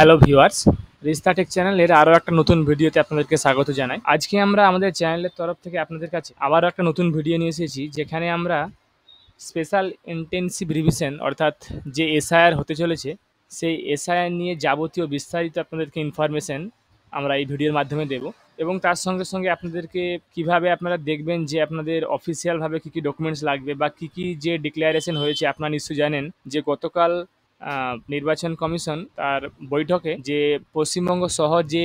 Hello viewers, রিস্তা take চ্যানেলের আরও একটা নতুন ভিডিওতে আপনাদেরকে স্বাগত জানাই। আজকে আমরা আমাদের চ্যানেলের তরফ থেকে আপনাদের কাছে আবারও একটা নতুন ভিডিও নিয়ে এসেছি, যেখানে আমরা স্পেশাল ইন্টেনসিভ রিভিশন অর্থাৎ যে এসআইআর হতে চলেছে সেই এসআইআর নিয়ে যাবতীয় বিস্তারিত আপনাদেরকে ইনফরমেশন আমরা এই ভিডিওর মাধ্যমে দেব, এবং তার সঙ্গে সঙ্গে আপনাদেরকে কিভাবে আপনারা দেখবেন যে আপনাদের অফিসিয়ালভাবে কী কী ডকুমেন্টস লাগবে বা কী কী যে ডিক্লারেশন হয়েছে। আপনারা নিশ্চয়ই জানেন যে গতকাল নির্বাচন কমিশন তার বৈঠকে যে পশ্চিমবঙ্গ সহ যে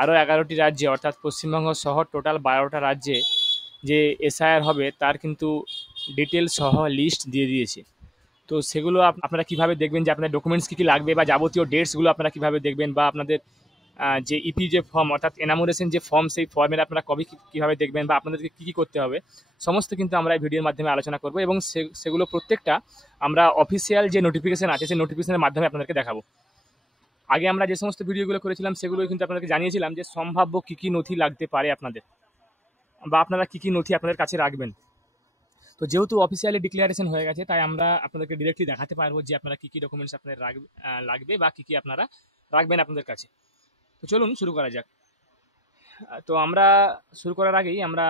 আরও 11টি রাজ্যে অর্থাৎ পশ্চিমবঙ্গ সহ টোটাল 12টা রাজ্যে যে এসআইআর হবে তার কিন্তু ডিটেলস সহ লিস্ট দিয়ে দিয়েছে। তো সেগুলো আপনারা কিভাবে দেখবেন যে আপনার ডকুমেন্টস কী কী লাগবে বা যাবতীয় ডেটসগুলো আপনারা কিভাবে দেখবেন, বা আপনাদের যে ইপি যে ফর্ম অর্থাৎ এনামোরেশন যে ফর্ম সেই ফর্মের আপনারা কবে কীভাবে দেখবেন বা আপনাদেরকে কী কী করতে হবে সমস্ত কিন্তু আমরা এই ভিডিওর মাধ্যমে আলোচনা করব, এবং সেগুলো প্রত্যেকটা আমরা অফিসিয়াল যে নোটিফিকেশান আছে সেই নোটিফিকেশনের মাধ্যমে আপনাদেরকে দেখাবো। আগে আমরা যে সমস্ত ভিডিওগুলো করেছিলাম সেগুলো কিন্তু আপনাদেরকে জানিয়েছিলাম যে সম্ভাব্য কী কী নথি লাগতে পারে আপনাদের, বা আপনারা কী কী নথি আপনাদের কাছে রাখবেন। তো যেহেতু অফিসিয়ালি ডিক্লারেশন হয়ে গেছে, তাই আমরা আপনাদেরকে ডিরেক্টলি দেখাতে পারবো যে আপনারা কী কী ডকুমেন্টস আপনাদের লাগবে বা কী কী আপনারা রাখবেন আপনাদের কাছে। তো চলুন শুরু করা যাক। তো আমরা শুরু করার আগেই আমরা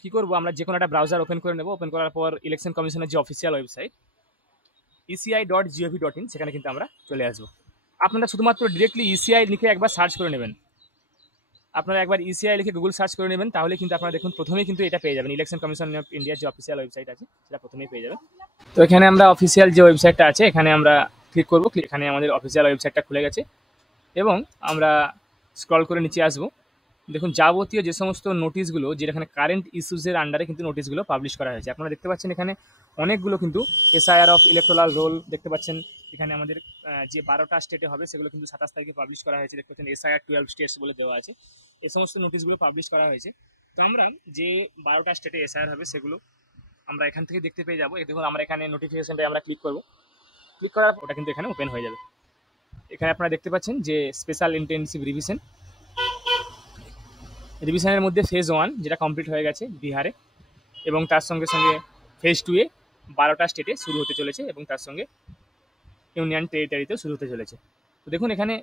কী করবো, আমরা যে কোনো একটা ব্রাউজার ওপেন করে নেব। ওপেন করার পর ইলেকশন কমিশনের যে অফিসিয়াল ওয়েবসাইট eci.gov.in সেখানে কিন্তু আমরা চলে আসবো। আপনারা শুধুমাত্র ডিরেক্টলি ইসিআই লিখে একবার সার্চ করে নেবেন। আপনারা একবার ইসিআই লিখে গুগল সার্চ করে নেবেন, তাহলে কিন্তু আপনারা দেখুন প্রথমেই কিন্তু এটা পেয়ে যাবেন। ইলেকশন কমিশন অফ ইন্ডিয়ার যে অফিসিয়াল ওয়েবসাইট আছে সেটা প্রথমেই পেয়ে যাবেন। তো এখানে আমরা অফিসিয়াল যে ওয়েবসাইটটা আছে এখানে আমরা ক্লিক করবো। এখানে আমাদের অফিসিয়াল ওয়েবসাইটটা খুলে গেছে, এবং আমরা স্ক্রল করে নিচে আসবো। দেখুন যাবতীয় যে সমস্ত নোটিশগুলো যেখানে কারেন্ট ইস্যুজের আন্ডারে কিন্তু নোটিশগুলো পাবলিশ করা হয়েছে। আপনারা দেখতে পাচ্ছেন এখানে অনেকগুলো কিন্তু এসআইআর অফ ইলেকট্রাল রোল দেখতে পাচ্ছেন। এখানে আমাদের যে 12টা স্টেটে হবে সেগুলো কিন্তু 27 তারিখে পাবলিশ করা হয়েছে। দেখতে পাচ্ছেন এসআইআর 12 স্টেটস বলে দেওয়া আছে। এই সমস্ত নোটিশগুলো পাবলিশ করা হয়েছে। তো আমরা যে 12টা স্টেটে এসআইআর হবে সেগুলো আমরা এখান থেকে দেখতে পেয়ে যাবো। দেখুন আমরা এখানে নোটিফিকেশনটাই আমরা ক্লিক করবো। ক্লিক করার পর ওটা কিন্তু এখানে ওপেন হয়ে যাবে। এখানে আপনারা দেখতে পাচ্ছেন যে স্পেশাল ইন্টেনসিভ রিভিশনের মধ্যে ফেজ 1 যেটা কমপ্লিট হয়ে গেছে বিহারে, এবং তার সঙ্গে সঙ্গে ফেজ 2-এ 12টা স্টেটে শুরু হতে চলেছে, এবং তার সঙ্গে ইউনিয়ন টেরিটরিতেও শুরু হতে চলেছে। তো দেখুন এখানে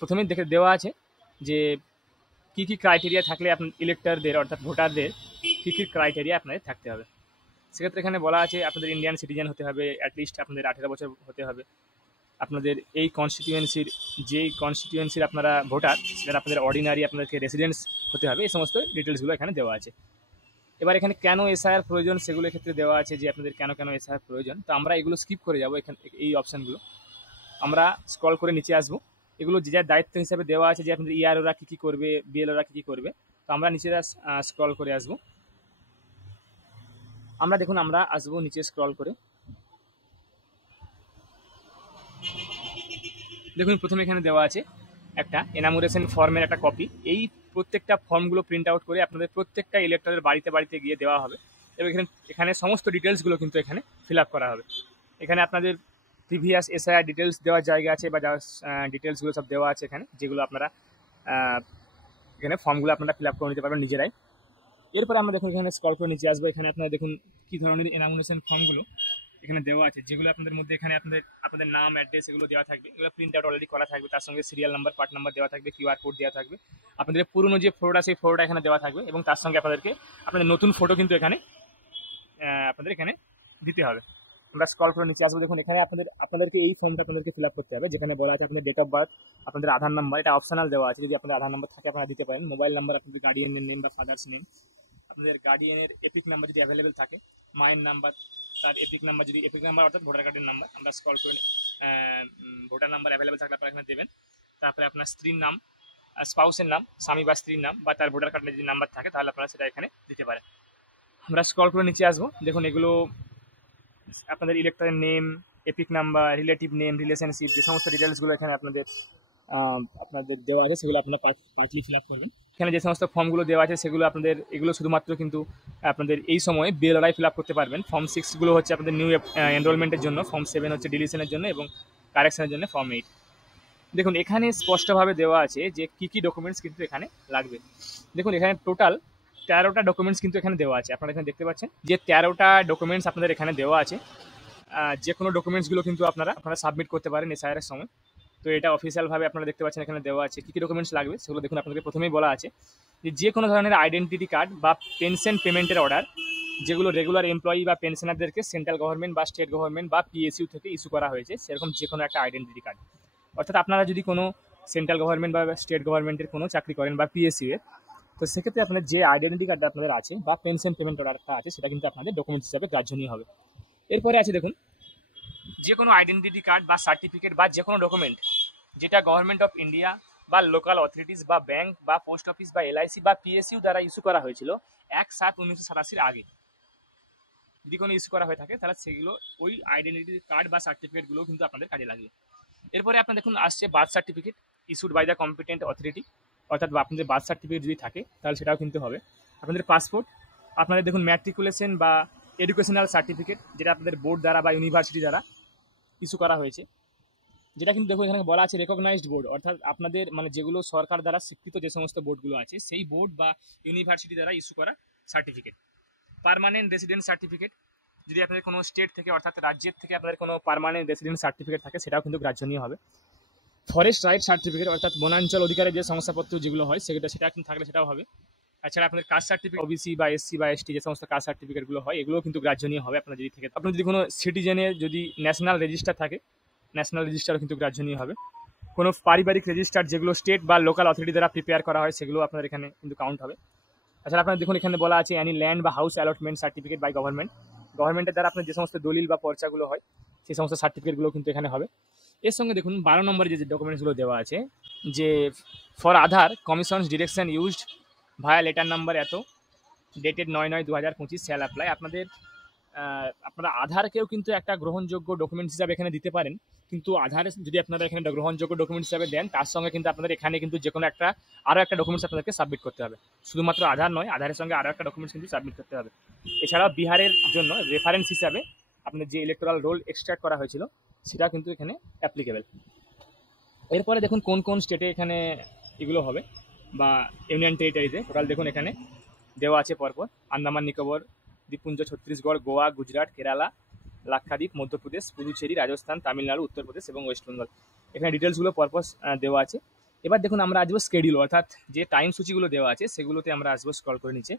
প্রথমেই দেখে দেওয়া আছে যে কী কী ক্রাইটেরিয়া থাকলে আপনার ইলেক্টরদের অর্থাৎ ভোটারদের কী কী ক্রাইটেরিয়া আপনাদের থাকতে হবে। সেক্ষেত্রে এখানে বলা আছে আপনাদের ইন্ডিয়ান সিটিজেন হতে হবে, অ্যাটলিস্ট আপনাদের 18 বছর হতে হবে, আপনাদের এই কনস্টিটিউয়েন্সির আপনারা ভোটার সেটা আপনাদের অর্ডিনারি আপনাদেরকে রেসিডেন্স হতে হবে। এই সমস্ত ডিটেলসগুলো এখানে দেওয়া আছে। এবার এখানে কেন এসআইআর প্রয়োজন সেগুলো ক্ষেত্রে দেওয়া আছে যে আপনাদের কেন কেন এসআইআর প্রয়োজন। তো আমরা এগুলো স্কিপ করে যাবো। এখানে এই অপশানগুলো আমরা স্ক্রল করে নিচে আসবো। এগুলো যে যার দায়িত্ব হিসাবে দেওয়া আছে যে আপনাদের ইআরওরা কী কী করবে, বিএলওরা কী কী করবে। তো আমরা নিচে স্ক্রল করে আসবো। আমরা দেখুন আমরা আসবো নিচে স্ক্রল করে। দেখুন প্রথমে এখানে দেওয়া আছে একটা এনামোরেশন ফর্মের একটা কপি। এই প্রত্যেকটা ফর্মগুলো প্রিন্ট আউট করে আপনাদের প্রত্যেকটা ইলেক্টরের বাড়িতে বাড়িতে গিয়ে দেওয়া হবে, এবং এখানে সমস্ত ডিটেলসগুলো কিন্তু এখানে ফিল আপ করা হবে। এখানে আপনাদের প্রিভিয়াস এসআইআর ডিটেলস দেওয়ার জায়গা আছে, বা ডিটেলসগুলো সব দেওয়া আছে এখানে, যেগুলো আপনারা এখানে ফর্মগুলো আপনারা ফিল আপ করে নিতে পারবেন নিজেরাই। এরপরে আমরা দেখুন এখানে স্ক্রল করে নিচে আসবো। এখানে আপনারা দেখুন কী ধরনের এনামোরেশন ফর্মগুলো এখানে দেওয়া আছে, যেগুলো আপনাদের মধ্যে এখানে আপনাদের নাম, অ্যাড্রেস এগুলো দেওয়া থাকবে। এগুলো প্রিন্ট আউট অলরেডি করা থাকবে। তার সঙ্গে সিরিয়াল নাম্বার, পার্ট নাম্বার দেওয়া থাকবে, কিউআর কোড দেওয়া থাকবে। আপনাদের পুরনো যে ফটোটা সেই ফটোটা এখানে দেওয়া থাকবে, এবং তার সঙ্গে আপনাদের নতুন ফটো কিন্তু এখানে আপনাদের এখানে দিতে হবে। আমরা স্ক্রল করে নিচে আসবো। দেখুন এখানে আপনাদেরকে এই ফর্মটা আপনাদেরকে ফিল আপ করতে হবে, যেখানে বলা আছে আপনাদের ডেট অফ বার্থ, আপনাদের আধার নাম্বার, এটা অপশনাল দেওয়া আছে। যদি আপনাদের আধার নাম্বার থাকে আপনারা দিতে পারেন। মোবাইল নাম্বার, আপনাদের গার্ডিয়ানের নেম বা ফাদার্স নেম, আপনাদের গার্ডিয়ানের এপিক নাম্বার যদি অ্যাভেলেবেল থাকে, মায়ের নাম্বার, তার এপিক নাম্বার, যদি এপিক নাম্বার অর্থাৎ ভোটার কার্ডের নাম্বার, আমরা স্ক্রল করে ভোটার নাম্বার অ্যাভেলেবেল থাকলে আপনারা এখানে দেবেন। তারপরে আপনার স্ত্রীর নাম, স্পাউসের নাম, স্বামী বা স্ত্রীর নাম, বা তার ভোটার কার্ডের যদি নাম্বার থাকে তাহলে আপনারা সেটা এখানে দিতে পারেন। আমরা স্ক্রল করে নিচে আসবো। দেখুন এগুলো আপনাদের ইলেক্টরের name, EPIC number, relative name, relationship, যে সমস্ত ডিটেলসগুলো এখানে আপনাদের দেওয়া আছে সেগুলো আপনারা পার্টলি ফিল আপ করবেন। এখানে যে সমস্ত ফর্মগুলো দেওয়া আছে সেগুলো এগুলো শুধুমাত্র কিন্তু আপনাদের এই সময় বিএলওরাই ফিল আপ করতে পারবেন। ফর্ম 6গুলো হচ্ছে আপনাদের নিউ এনরোলমেন্টের জন্য, ফর্ম 7 হচ্ছে ডিলিশনের জন্য, এবং কারেকশনের জন্য ফর্ম 8। দেখুন এখানে স্পষ্টভাবে দেওয়া আছে যে কী কী ডকুমেন্টস কিন্তু এখানে লাগবে। দেখুন এখানে টোটাল 13টা ডকুমেন্টস কিন্তু এখানে দেওয়া আছে। আপনারা এখানে দেখতে পাচ্ছেন যে 13টা ডকুমেন্টস আপনাদের এখানে দেওয়া আছে। যে কোনো ডকুমেন্টসগুলো কিন্তু আপনারা সাবমিট করতে পারেন এসআইআর এর সময়। তো এটা অফিসিয়ালভাবে আপনারা দেখতে পাচ্ছেন এখানে দেওয়া আছে। কী কী ডকুমেন্টস লাগবে সেগুলো দেখুন, আপনাদেরকে প্রথমেই বলা আছে যে কোনো ধরনের আইডেন্টিটি কার্ড বা পেনশন পেমেন্টের অর্ডার যেগুলো রেগুলার এমপ্লয়ি বা পেনশনারদেরকে সেন্ট্রাল গভর্নমেন্ট বা স্টেট গভর্নমেন্ট বা পিএসইউ থেকে ইস্যু করা হয়েছে, সেরকম যে কোনো একটা আইডেন্টিটি কার্ড। অর্থাৎ আপনারা যদি কোনো সেন্ট্রাল গভর্নমেন্ট বা স্টেট গভর্নমেন্টের কোনো চাকরি করেন বা পিএসইউ এর, তো সেক্ষেত্রে আপনাদের যে আইডেন্টিটি কার্ডটা আপনাদের আছে বা পেনশন পেমেন্ট অর্ডারটা আছে সেটা কিন্তু আপনাদের ডকুমেন্টস হিসাবে গ্রাহ্যনীয় হবে। এরপরে আছে দেখুন, যে কোনো আইডেন্টিটি কার্ড বা সার্টিফিকেট বা যে কোনো ডকুমেন্ট যেটা গভর্নমেন্ট অফ ইন্ডিয়া বা লোকাল অথরিটিস বা ব্যাংক বা পোস্ট অফিস বা এলআইসি বা পিএসইউ দ্বারা ইস্যু করা হয়েছিল 1/7/1987 আগে, যদি কোনো ইস্যু করা হয়ে থাকে তাহলে সেগুলো ওই আইডেন্টিটি কার্ড বা সার্টিফিকেটগুলো কিন্তু আপনাদের কাজে লাগবে। এরপরে আপনার দেখুন আসছে birth certificate issued by the competent authority, অর্থাৎ আপনাদের বার্থ সার্টিফিকেট যদি থাকে তাহলে সেটাও কিন্তু হবে। আপনাদের পাসপোর্ট, আপনাদের দেখুন ম্যাট্রিকুলেশন বা এডুকেশনাল সার্টিফিকেট যেটা আপনাদের বোর্ড দ্বারা বা ইউনিভার্সিটি দ্বারা ইস্যু করা হয়েছে, যেটা কিন্তু দেখুন এখানে বলা আছে রেকগনাইজড বোর্ড, অর্থাৎ আপনাদের মানে যেগুলো সরকার দ্বারা স্বীকৃত যে সমস্ত বোর্ডগুলো আছে সেই বোর্ড বা ইউনিভার্সিটি দ্বারা ইস্যু করা সার্টিফিকেট। পার্মানেন্ট রেসিডেন্ট সার্টিফিকেট, যদি আপনাদের কোনো স্টেট থেকে অর্থাৎ রাজ্যের থেকে আপনাদের কোনো পার্মানেন্ট রেসিডেন্ট সার্টিফিকেট থাকে সেটাও কিন্তু গ্রাহ্যনীয় হবে। ফরেস্ট রাইট সার্টিফিকেট, অর্থাৎ বনাঞ্চল অধিকারের যে শংসাপত্র যেগুলো হয় সেটা কিন্তু থাকলে সেটাও হবে। তাছাড়া আপনাদের কাস্ট সার্টিফিকেট, ওবিসি বা এসসি বা এসটি যে সমস্ত কাস্ট সার্টিফিকেটগুলো হয় এগুলো কিন্তু গ্রাহ্যনীয় হবে আপনার যদি থেকে। আপনার যদি কোনো সিটিজেনের যদি ন্যাশনাল রেজিস্টার থাকে, ন্যাশনাল রেজিস্টারও কিন্তু গ্রাহ্যনীয় হবে। কোনো পারিবারিক রেজিস্টার যেগুলো স্টেট বা লোকাল অথরিটি দ্বারা প্রিপেয়ার করা হয় সেগুলো আপনার এখানে কিন্তু কাউন্ট হবে। তাছাড়া আপনার দেখুন এখানে বলা আছে অ্যানি ল্যান্ড বা house allotment certificate by government, গভর্নমেন্টের দ্বারা আপনার যে সমস্ত দলিল বা পর্চাগুলো হয় সেই সমস্ত সার্টিফিকেটগুলো কিন্তু এখানে হবে। এর সঙ্গে দেখুন 12 নম্বরে যে ডকুমেন্টসগুলো দেওয়া আছে যে for Aadhaar commission's direction used via letter number এত ডেটেড 9/9/2025 শ্যাল অ্যাপ্লাই। আপনারা আধারকেও কিন্তু একটা গ্রহণযোগ্য ডকুমেন্টস হিসাবে এখানে দিতে পারেন, কিন্তু আধার যদি আপনারা এখানে গ্রহণযোগ্য ডকুমেন্টস হিসাবে দেন তার সঙ্গে কিন্তু আপনাদের এখানে কিন্তু যে কোনো একটা আরও একটা ডকুমেন্টস আপনাদেরকে সাবমিট করতে হবে। শুধুমাত্র আধার নয়, আধারের সঙ্গে আরও একটা ডকুমেন্টস কিন্তু সাবমিট করতে হবে। এছাড়াও বিহারের জন্য রেফারেন্স হিসাবে আপনার যে ইলেকটোরাল রোল এক্সট্রাক্ট করা হয়েছিল সেটা কিন্তু এখানে অ্যাপ্লিকেবল। এরপরে দেখুন কোন কোন স্টেটে এখানে এগুলো হবে বা ইউনিয়ন টেরিটরিতে, টোটাল দেখুন এখানে দেওয়া আছে পরপর: আন্দামান নিকোবর দ্বীপপুঞ্জ, ছত্তিশগড়, গোয়া, গুজরাট, কেরালা, লাক্ষাদ্বীপ, মধ্যপ্রদেশ, পুদুচেরি, রাজস্থান, তামিলনাড়ু, উত্তরপ্রদেশ এবং ওয়েস্ট বেঙ্গল। এখানে ডিটেলসগুলো পরপর দেওয়া আছে। এবার দেখুন আমরা আসবো স্কেডিউল, অর্থাৎ যে টাইম সূচিগুলো দেওয়া আছে সেগুলোতে আমরা আসবো স্ক্রল করে নিচে,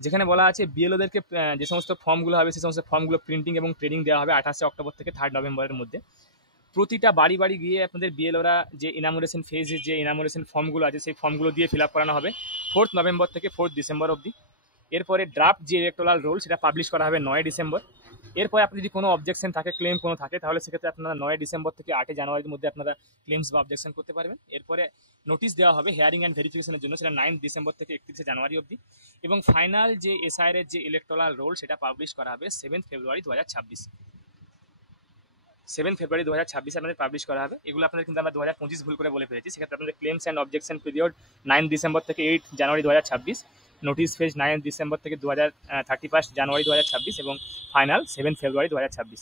যেখানে বলা আছে বিএলওদেরকে যে সমস্ত ফর্মগুলো হবে সেই সমস্ত ফর্মগুলো প্রিন্টিং এবং ট্রেনিং দেওয়া হবে 28 অক্টোবর থেকে 3 নভেম্বরের মধ্যে। প্রতিটা বাড়ি বাড়ি গিয়ে আপনাদের বিএলওরা যে ইনামোরেশন ফেজের যে ইনামোরেশন ফর্মগুলো আছে সেই ফর্মগুলো দিয়ে ফিল আপ করানো হবে 4 নভেম্বর থেকে 4 ডিসেম্বর অবধি। এরপরে ড্রাফট যে ইলেকটোরাল রোল সেটা পাবলিশ করা হবে 9 ডিসেম্বর। এরপরে আপনি যদি কোনো অবজেকশন থাকে, ক্লেম কোনো থাকে, তাহলে সেক্ষেত্রে আপনারা 9 ডিসেম্বর থেকে 8 জানুয়ারির মধ্যে আপনারা ক্লেমস বা অবজেকশন করতে পারবেন। এরপরে নোটিশ দেওয়া হবে হিয়ারিং অ্যান্ড ভেরিফিকেশনের জন্য, সেটা 9 ডিসেম্বর থেকে 31 জানুয়ারি অবধি। এবং ফাইনাল যে এসআইআর এর যে ইলেকটোরাল রোল সেটা পাবলিশ করা হবে 7 ফেব্রুয়ারি 2026। 7 ফেব্রুয়ারি 2026 আপনাদের পাবলিশ করা হবে। এগুলো আপনাদের কিন্তু আমরা 2025 ভুল করে বলে ফেলেছি, সেক্ষেত্রে আপনাদের claims and objection period 9 December থেকে 8 জানুয়ারি 2026, নোটিশ ফেজ 9 ডিসেম্বর থেকে 31 জানুয়ারি 2026 এবং ফাইনাল 7 ফেব্রুয়ারি 2026।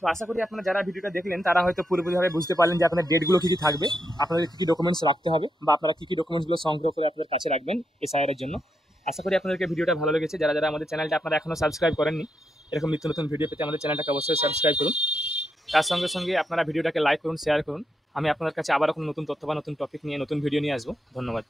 তো আশা করি আপনারা যারা ভিডিওটা দেখলেন তারা হয়তো পুরোপুরিভাবে বুঝতে পারলেন যে আপনাদের ডেটগুলো কী কী থাকবে, আপনাদের কী কী ডকুমেন্টস রাখতে হবে বা আপনারা কী কী ডকুমেন্টসগুলো সংগ্রহ করে আপনাদের কাছে রাখবেন এসআইআর এর জন্য। আশা করি আপনাদেরকে ভিডিওটা ভালো লেগেছে। যারা যারা আমাদের চ্যানেলটা আপনারা এখনও সাবস্ক্রাইব করেননি, এরকম নিত্য নতুন ভিডিও পেতে আমাদের চ্যানেলটাকে অবশ্যই সাবস্ক্রাইব করুন। তার সঙ্গে সঙ্গে আপনারা ভিডিওটাকে লাইক করুন, শেয়ার করুন। আমি আপনাদের কাছে আবারও কোনো নতুন তথ্য বা নতুন টপিক নিয়ে নতুন ভিডিও নিয়ে আসবো। ধন্যবাদ।